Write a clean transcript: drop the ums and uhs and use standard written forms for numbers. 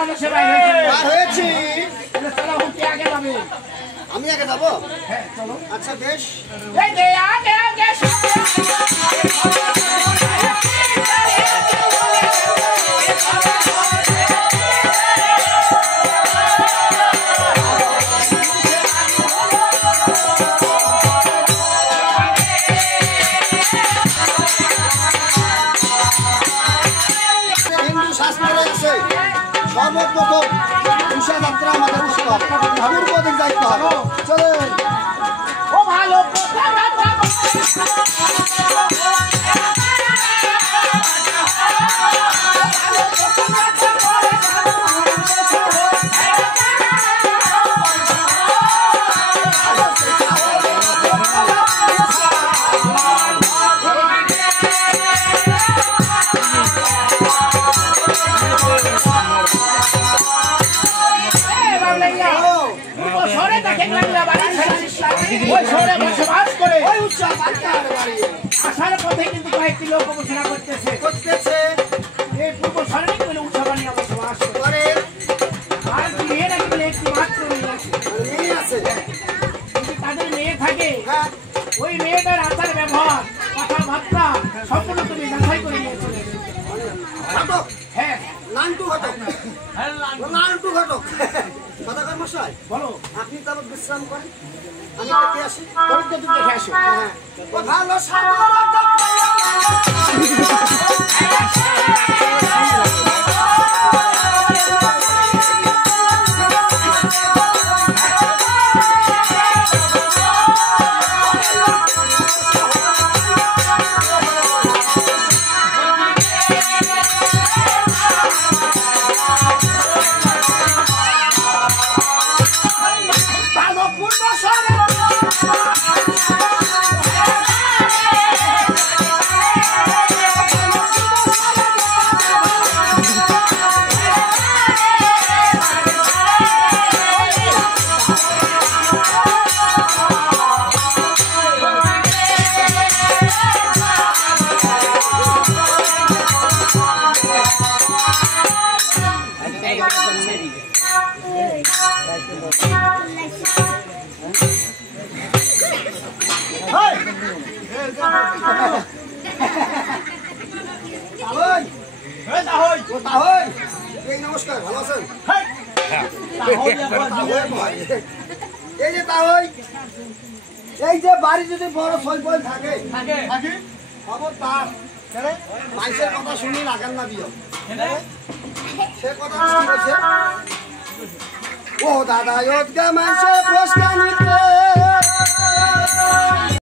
মানুষে বাইরে হয়েছি। চলো হুঁকে আগে যাবে। আমি আগে যাবো? হ্যাঁ চলো। আচ্ছা বেশ। এই যে আগে আগে হিন্দু শাস্ত্রে আছে সর্বপ্রথম উষা যাত্রা আমাদের উৎসব, পূর্ব দিক যাইতে হবে। চলে ও ভালো বসবাস করে আসার পথে কিন্তু কয়েকটি লোক গবেষণা করতেছে এই পূর্ব সরণি বলে উৎসব নিয়ে বসবাস করে। আর মেয়ে নাকি বলে একটি মাত্র মেয়ে আছে, যদি তাদের মেয়ে থাকে ওই মেয়েটার আচার ব্যবহার কথাবার্তা সম্পূর্ণ তুমি যাচাই করে নিয়ে চলে ঘটক। হ্যাঁ নান্টু ঘটক, নান্টু ঘটক। সদাগর মশাই বলো, আপনি তাহলে বিশ্রাম করেন, আমি দেখে আসি। পরীক্ষা তুমি দেখে আসো। হ্যাঁ ও ভালো সাগর নমস্কার, ভালো আছেন? এই যে তাহলে এই যে বাড়ি যদি বড় সৈবল থাকে খবরদার মানুষের কথা শুনি লাগান না দিও। সে কথা বলছে ও দাদা মানুষের প্রশ্ন নিতে